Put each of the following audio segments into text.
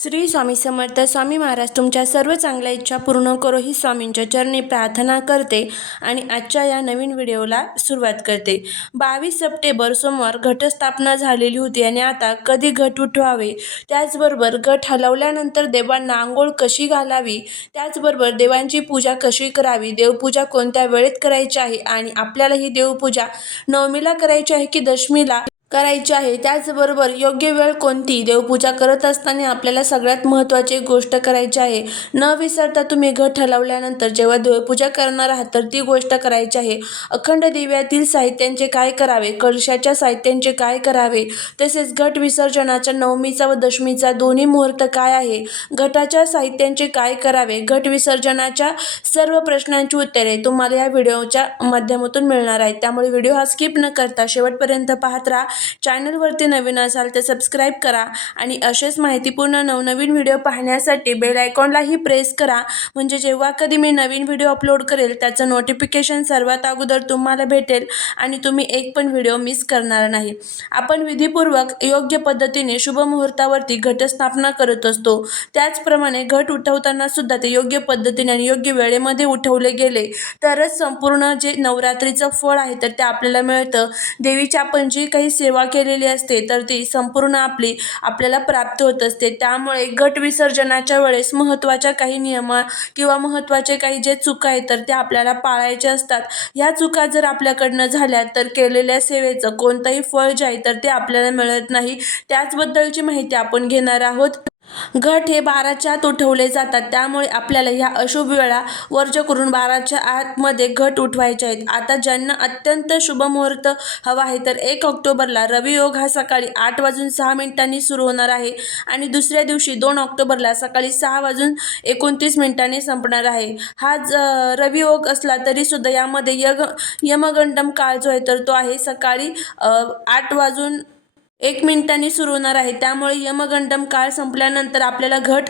श्री स्वामी समर्थ स्वामी महाराज तुमच्या सर्व चांगल्या इच्छा पूर्ण करो ही स्वामींच्या चरणी प्रार्थना करते आणि आजच्या या नवीन व्हिडिओला सुरुवात करते. बावीस सप्टेंबर सोमवार घटस्थापना झालेली होती आणि आता कधी घट उठवावे? त्याचबरोबर घट हलवल्यानंतर देवांना आंघोळ कशी घालावी? त्याचबरोबर देवांची पूजा कशी करावी? देवपूजा कोणत्या वेळेत करायची आहे? आणि आपल्याला ही देवपूजा नवमीला करायची आहे की दशमीला? करायची आहे. त्याचबरोबर योग्य वेळ कोणती? देवपूजा करत असताना आपल्याला सगळ्यात महत्त्वाची गोष्ट करायची आहे. न विसरता तुम्ही घट हलवल्यानंतर जेव्हा देवपूजा करणार आहात तर ती गोष्ट करायची आहे. अखंड दिव्यातील साहित्यांचे काय करावे? कलशाच्या साहित्यांचे काय करावे? तसेच घट विसर्जनाच्या नवमीचा व दशमीचा दोन्ही मुहूर्त काय आहे? घटाच्या साहित्यांचे काय करावे? घट विसर्जनाच्या सर्व प्रश्नांची उत्तरे तुम्हाला या व्हिडिओच्या माध्यमातून मिळणार आहेत. त्यामुळे व्हिडिओ हा स्किप न करता शेवटपर्यंत पाहत राहा. चॅनलवरती नवीन असाल तर सबस्क्राईब करा आणि असेच माहितीपूर्ण नवनवीन व्हिडिओ पाहण्यासाठी बेल आयकॉनलाही प्रेस करा. म्हणजे जेव्हा कधी मी नवीन व्हिडिओ अपलोड करेल त्याचं नोटिफिकेशन सर्वात अगोदर तुम्हाला भेटेल आणि तुम्ही एक पण व्हिडिओ मिस करणार नाही. आपण विधीपूर्वक योग्य पद्धतीने शुभ मुहूर्तावरती घटस्थापना करत असतो. त्याचप्रमाणे घट उठवताना सुद्धा ते योग्य पद्धतीने आणि योग्य वेळेमध्ये उठवले गेले तरच संपूर्ण जे नवरात्रीचं फळ आहे तर ते आपल्याला मिळतं. देवीच्या आपण जी काही सेवा केलेली असते तर ती संपूर्ण आपली आपल्याला प्राप्त होत असते. त्यामुळे घट विसर्जनाच्या वेळेस महत्त्वाच्या काही नियम किंवा महत्त्वाचे काही जे चुका आहेत तर त्या आपल्याला पाळायचे असतात. ह्या चुका जर आपल्याकडनं झाल्या तर केलेल्या सेवेचं कोणतंही फळ जे आहे तर ते आपल्याला मिळत नाही. त्याचबद्दलची माहिती आपण घेणार आहोत. घट हे बाराच्या आत उठवले जातात. त्यामुळे आपल्याला ह्या अशुभ वेळा वर्ज करून बाराच्या आतमध्ये घट उठवायचे आहेत. आता ज्यांना अत्यंत शुभ मुहूर्त हवा आहे तर एक ऑक्टोबरला रवियोग हा सकाळी आठ वाजून सहा मिनिटांनी सुरू होणार आहे आणि दुसऱ्या दिवशी दोन ऑक्टोबरला सकाळी सहा वाजून एकोणतीस मिनिटांनी संपणार आहे. हा ज रवियोग असला तरीसुद्धा यामध्ये यग यमगंडम काळ जो आहे तर तो आहे सकाळी आठ वाजून एक मिनिटांनी सुरू होणार आहे. त्यामुळे यमगंडम काळ संपल्यानंतर आपल्याला घट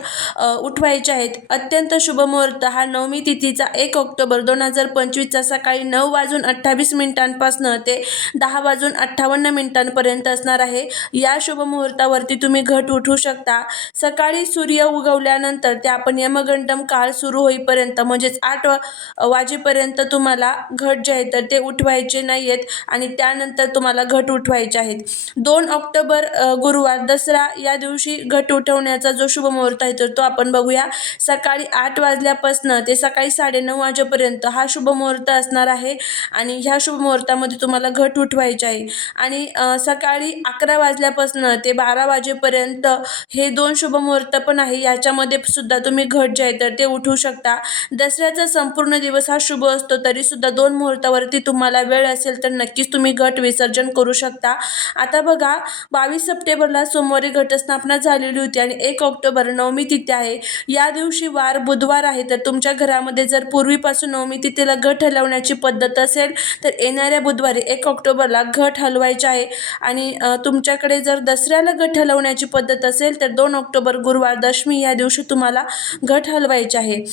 उठवायचे आहेत. अत्यंत शुभ मुहूर्त. हा नवमी तिथीचा एक ऑक्टोबर दोन हजार पंचवीसचा सकाळी नऊ वाजून अठ्ठावीस मिनिटांपासून ते दहा वाजून अठ्ठावन्न मिनिटांपर्यंत असणार आहे. या शुभ मुहूर्तावरती तुम्ही घट उठवू शकता. सकाळी सूर्य उगवल्यानंतर ते आपण यमगंडम काळ सुरू होईपर्यंत म्हणजेच आठ वा- वाजेपर्यंत तुम्हाला घट जे आहे तर ते उठवायचे नाही आहेत आणि त्यानंतर तुम्हाला घट उठवायचे आहेत. दोन ऑक्टोबर गुरुवार दसरा या दिवशी घट उठवण्याचा जो शुभ मुहूर्त आहे तर तो आपण बघूया. सकाळी आठ वाजल्यापासून ते सकाळी साडेनऊ वाजेपर्यंत हा शुभ मुहूर्त असणार आहे आणि ह्या शुभ मुहूर्तामध्ये तुम्हाला घट उठवायचे आहे. आणि सकाळी अकरा वाजल्यापासून ते बारा वाजेपर्यंत हे दोन शुभ मुहूर्त पण आहे. याच्यामध्ये सुद्धा तुम्ही घट जे आहे तर ते उठवू शकता. दसऱ्याचा संपूर्ण दिवस हा शुभ असतो तरीसुद्धा दोन मुहूर्तावरती तुम्हाला वेळ असेल तर नक्कीच तुम्ही घट विसर्जन करू शकता. आता बघा बावीस सप्टेंबरला सोमवारी घटस्थापना झालेली होती आणि एक ऑक्टोबर नवमी तिथी आहे. या दिवशी वार बुधवार आहे. तर तुमच्या घरामध्ये जर पूर्वीपासून नवमी तिथीला घट हलवण्याची पद्धत असेल तर येणाऱ्या बुधवारी एक ऑक्टोबरला घट हलवायचे आहे. आणि तुमच्याकडे जर दसऱ्याला घट हलवण्याची पद्धत असेल तर दोन ऑक्टोबर गुरुवार दशमी या दिवशी तुम्हाला घट हलवायचे आहे.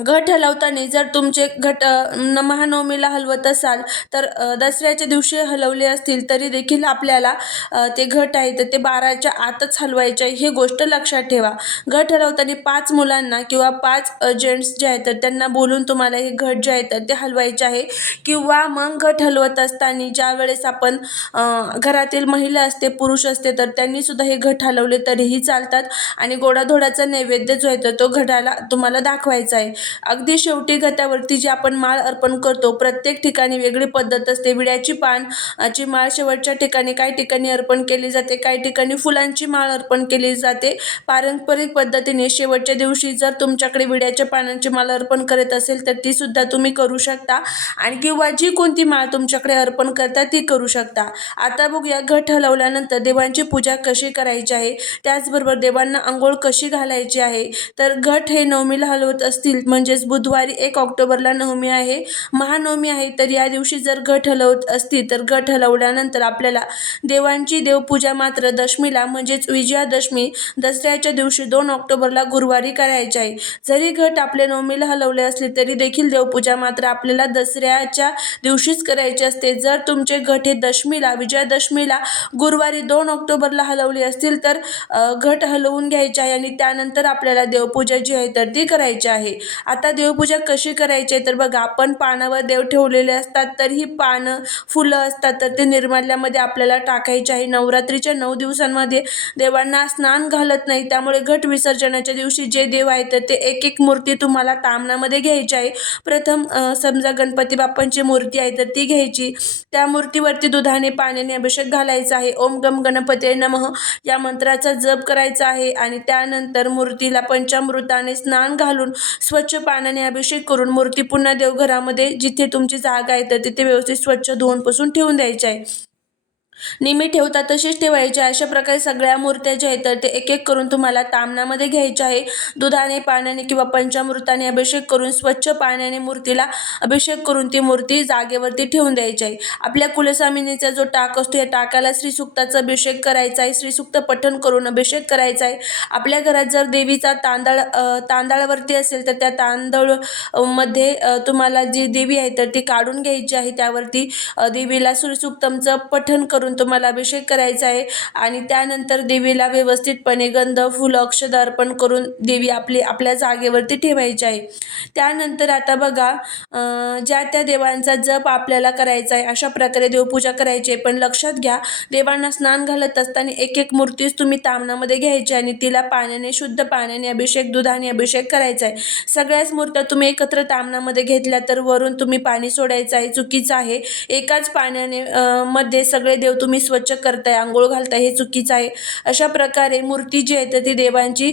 घट हलवताना जर तुमचे घट न महानवमीला हलवत असाल तर दसऱ्याच्या दिवशी हलवले असतील तरी देखील आपल्याला ते घट आहे तर ते बाराच्या आतच हलवायचे आहे ही गोष्ट लक्षात ठेवा. घट हलवताना पाच मुलांना किंवा पाच जेंट्स जे आहेत तर त्यांना बोलून तुम्हाला हे घट जे आहे तर ते हलवायचे आहे. किंवा मग घट हलवत असताना ज्या वेळेस आपण घरातील महिला असते पुरुष असते तर त्यांनीसुद्धा हे घट हलवले तरीही चालतात. आणि गोडाधोडाचा नैवेद्य जो आहे तर तो घटाला तुम्हाला दाखवायचा आहे. अगदी शेवटी घटावरती जी आपण माळ अर्पण करतो प्रत्येक ठिकाणी वेगळी पद्धत असते. विड्याची पान ची माळ शेवटच्या ठिकाणी काही ठिकाणी अर्पण केली जाते काही ठिकाणी फुलांची माळ अर्पण केली जाते. पारंपरिक पद्धतीने शेवटच्या दिवशी जर तुमच्याकडे विड्याच्या पानांची माळ अर्पण करत असेल तर ती सुद्धा तुम्ही करू शकता. आणि किंवा जी कोणती माळ तुमच्याकडे अर्पण करता ती करू शकता. आता बघूया घट हलवल्यानंतर देवांची पूजा कशी करायची आहे? त्याचबरोबर देवांना आंघोळ कशी घालायची आहे? तर घट हे नवमीला हलवत असतील म्हणजेच बुधवारी एक ऑक्टोबरला नवमी आहे. महानवमी आहे तर या दिवशी जर घट हलवत असतील तर घट हलवल्यानंतर आपल्याला देवांची देवपूजा मात्र दशमीला म्हणजेच विजयादशमी दसऱ्याच्या दिवशी दोन ऑक्टोबरला गुरुवारी करायची आहे. जरी घट आपल्या नवमीला हलवले असले तरी देखील देवपूजा मात्र आपल्याला दसऱ्याच्या दिवशीच करायची असते. जर तुमचे घट हे दशमीला विजयादशमीला गुरुवारी दोन ऑक्टोबरला हलवली असतील तर घट हलवून घ्यायचे आहे आणि त्यानंतर आपल्याला देवपूजा जी आहे तर ती करायची आहे. आता देवपूजा कशी करायची आहे? तर बघा आपण पानावर देव ठेवलेले असतात तर ही पानं फुलं असतात तर ते निर्माल्यामध्ये आपल्याला टाकायचे आहे. नवरात्रीच्या नऊ दिवसांमध्ये देवांना स्नान घालत नाही त्यामुळे घट विसर्जनाच्या दिवशी जे देव आहेत तर ते एक एक मूर्ती तुम्हाला तामणामध्ये घ्यायची आहे. प्रथम समजा गणपती बाप्पांची मूर्ती आहे तर ती घ्यायची. त्या मूर्तीवरती दुधाने पाण्याने अभिषेक घालायचा आहे. ओम गम गणपती नमः या मंत्राचा जप करायचा आहे आणि त्यानंतर मूर्तीला पंचामृताने स्नान घालून स्वच्छ स्वच्छ पाण्याने अभिषेक करून मूर्ती पुन्हा देवघरामध्ये जिथे तुमची जागा आहे तर तिथे व्यवस्थित स्वच्छ धुवून पुसून ठेवून द्यायची आहे. नेहमी ठेवता तशीच ठेवायची. अशा प्रकारे सगळ्या मूर्त्या ज्या आहेत तर ते एक एक करून तुम्हाला तामणामध्ये घ्यायच्या आहे. दुधाने पाण्याने किंवा पंचामृताने अभिषेक करून स्वच्छ पाण्याने मूर्तीला अभिषेक करून ती मूर्ती जागेवरती ठेवून द्यायची आहे. आपल्या कुलस्वामिनीचा जो टाक असतो या टाकाला श्रीसुक्ताचा अभिषेक करायचा आहे. श्रीसुक्त पठण करून अभिषेक करायचा आहे. आपल्या घरात जर देवीचा तांदळ तांदळावरती असेल तर त्या तांदळमध्ये तुम्हाला जी देवी आहे तर ती काढून घ्यायची आहे. त्यावरती देवीला श्रीसुक्तमचं पठण करून तुम्हाला अभिषेक करायचा आहे. आणि त्यानंतर देवीला व्यवस्थितपणे गंध फुलं अक्षद अर्पण करून देवी आपली आपल्या जागेवरती ठेवायची आहे. त्यानंतर आता बघा ज्या त्या देवांचा जप आपल्याला करायचा आहे अशा प्रकारे देवपूजा करायची आहे. पण लक्षात घ्या देवांना स्नान घालत असताना एक एक मूर्तीच तुम्ही तामणामध्ये घ्यायची आणि तिला पाण्याने शुद्ध पाण्याने अभिषेक दुधाने अभिषेक करायचा आहे. सगळ्याच मूर्त्या तुम्ही एकत्र तामणामध्ये घेतल्या तर वरून तुम्ही पाणी सोडायचं आहे चुकीचं आहे. एकाच पाण्याने मध्ये सगळे देव तुम्ही स्वच्छ करताय आंघोळ घालताय हे चुकीचं आहे. अशा प्रकारे मूर्ती जी आहे तर ती देवांची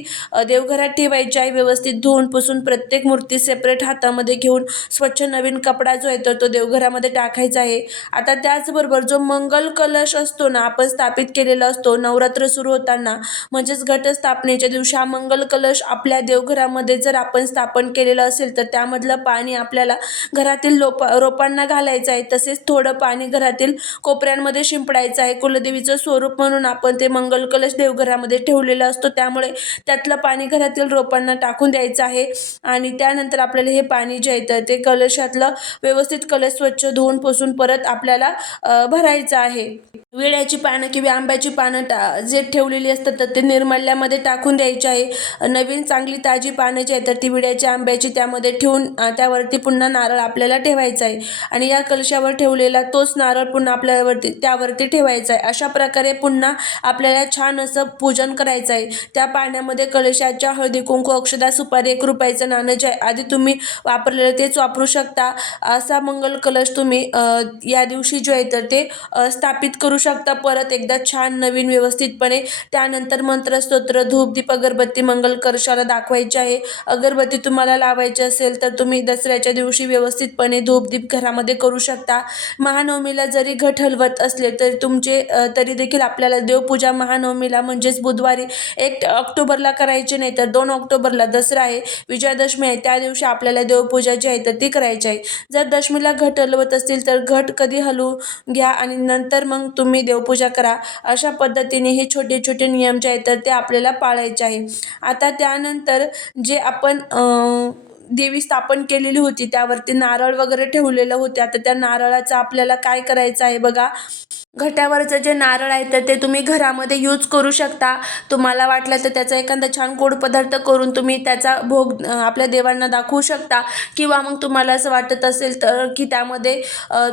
देवघरात ठेवायची आहे. व्यवस्थित धुवून पुसून प्रत्येक मूर्ती सेपरेट हातामध्ये घेऊन स्वच्छ नवीन कपडा जो आहे तर तो देवघरामध्ये टाकायचा आहे. आता त्याचबरोबर जो मंगल कलश असतो ना आपण स्थापित केलेला असतो नवरात्र सुरू होताना म्हणजेच घटस्थापनेच्या दिवशी हा मंगल कलश आपल्या देवघरामध्ये जर आपण स्थापन केलेलं असेल तर त्यामधलं पाणी आपल्याला घरातील लोप रोपांना घालायचं आहे. तसेच थोडं पाणी घरातील कोपऱ्यांमध्ये शिंपडायचं आहे. कुलदेवीचं स्वरूप म्हणून आपण ते मंगल कलश देवघरामध्ये ठेवलेलं असतो. त्यामुळे त्यातलं पाणी घरातील रोपांना टाकून द्यायचं आहे. आणि त्यानंतर आपल्याला हे पाणी जे आहे तर ते कलशातलं व्यवस्थित कलश स्वच्छ धुवून पुसून परत आपल्याला भरायचं आहे. विड्याची पानं किंवा आंब्याची पानं टा जे ठेवलेली असतात तर ते निर्मल्यामध्ये टाकून द्यायचे आहे. नवीन चांगली ताजी पानं जी आहेत तर ती विड्याची आंब्याची त्यामध्ये ठेवून त्यावरती पुन्हा नारळ आपल्याला ठेवायचा आहे. आणि या कलशावर ठेवलेला तोच नारळ पुन्हा आपल्यावरती त्यावरती ठेवायचं आहे अशा प्रकारे पुन्हा आपल्याला छान असं पूजन करायचं आहे त्या पाण्यामध्ये कलशाच्या हळदी कुंकू अक्षदा सुपारी एक रुपयाचं नाणं जे आहे. आधी तुम्ही वापरलेलं तेच वापरू शकता. असा मंगल कलश तुम्ही या दिवशी जो आहे तर ते स्थापित करू शकता. परत एकदा छान नवीन व्यवस्थितपणे. त्यानंतर मंत्रस्तोत्र धूप दीप अगरबत्ती मंगल कलशाला दाखवायची आहे. अगरबत्ती तुम्हाला लावायची असेल तर तुम्ही दसऱ्याच्या दिवशी व्यवस्थितपणे धूपदीप घरामध्ये करू शकता. महानवमीला जरी घट हलवत असले तर तुमचे तरी देखील आपल्याला देवपूजा महानवमीला म्हणजेच बुधवारी एक ऑक्टोबरला करायची नाही तर दोन ऑक्टोबरला दसरा आहे विजयादशमी आहे त्या दिवशी आपल्याला देवपूजा जी आहे तर ती करायची आहे. जर दशमीला घट हलवत असतील तर घट कधी हलवू घ्या आणि नंतर मग तुम्ही देवपूजा करा. अशा पद्धतीने हे छोटे छोटे नियम जे आहेत तर ते आपल्याला पाळायचे आहे. आता त्यानंतर जे आपण देवी स्थापन केलेली होती त्यावरती नारळ वगैरे ठेवलेलं होते आता त्या नारळाचं आपल्याला काय करायचं आहे बघा? घट्यावरचं जे नारळ आहे तर ते तुम्ही घरामध्ये यूज करू शकता. तुम्हाला वाटलं तर त्याचा एखादा छान गोड पदार्थ करून तुम्ही त्याचा भोग आपल्या देवांना दाखवू शकता. किंवा मग तुम्हाला असं वाटत असेल तर की त्यामध्ये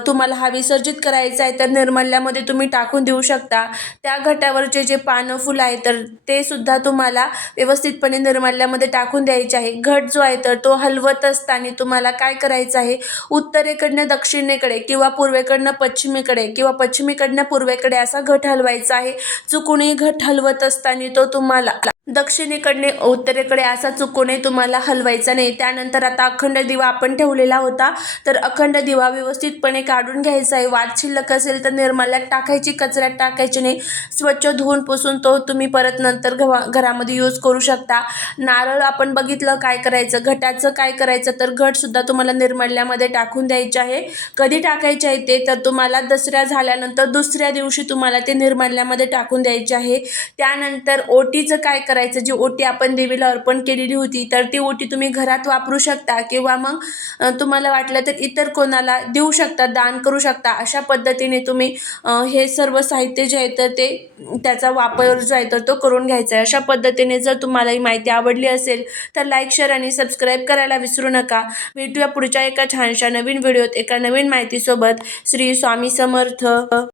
तुम्हाला हा विसर्जित करायचा आहे तर निर्मल्यामध्ये तुम्ही टाकून देऊ शकता. त्या घट्यावरचे जे पानं फुलं आहे तर ते सुद्धा तुम्हाला व्यवस्थितपणे निर्मल्यामध्ये टाकून द्यायचे आहे. घट जो आहे तर तो हलवत असताना तुम्हाला काय करायचं आहे? उत्तरेकडनं दक्षिणेकडे किंवा पूर्वेकडनं पश्चिमेकडे किंवा पश्चिमेकडनं पूर्वेकडे असा घट हलवायचा आहे. चुकूनही घट हलवत असताना तो तुम्हाला दक्षिणेकडने उत्तरेकडे असा चुकूनही तुम्हाला हलवायचा नाही. त्यानंतर आता अखंड दिवा आपण ठेवलेला होता. तर अखंड दिवा व्यवस्थितपणे काढून घ्यायचा आहे. वाद शिल्लक असेल तर निर्माल्यात टाकायची कचऱ्यात टाकायची नाही. स्वच्छ धुवून पुसून तो तुम्ही परत नंतर घवा घरामध्ये यूज करू शकता. नारळ आपण बघितलं काय करायचं घटाचं काय करायचं तर घटसुद्धा तुम्हाला निर्माल्यामध्ये टाकून द्यायचे आहे. कधी टाकायचे आहे ते तर तुम्हाला दसऱ्या झाल्यानंतर दुसऱ्या दिवशी तुम्हाला ते निर्माल्यामध्ये टाकून द्यायचे आहे. त्यानंतर ओटीचं काय करायचं जी ओटी आपण देवीला अर्पण केलेली होती तर ती ओटी तुम्ही घरात वापरू शकता किंवा मग तुम्हाला वाटलं तर इतर कोणाला देऊ शकता दान करू शकता अशा पद्धतीने तुम्ही हे सर्व साहित्य जे आहे तर ते त्याचा वापर जो आहे तर तो करून घ्यायचा आहे. अशा पद्धतीने जर तुम्हाला ही माहिती आवडली असेल तर लाईक शेअर आणि सबस्क्राईब करायला विसरू नका. भेटूया पुढच्या एका छानशा नवीन व्हिडिओत एका नवीन माहितीसोबत. श्री स्वामी समर्थ.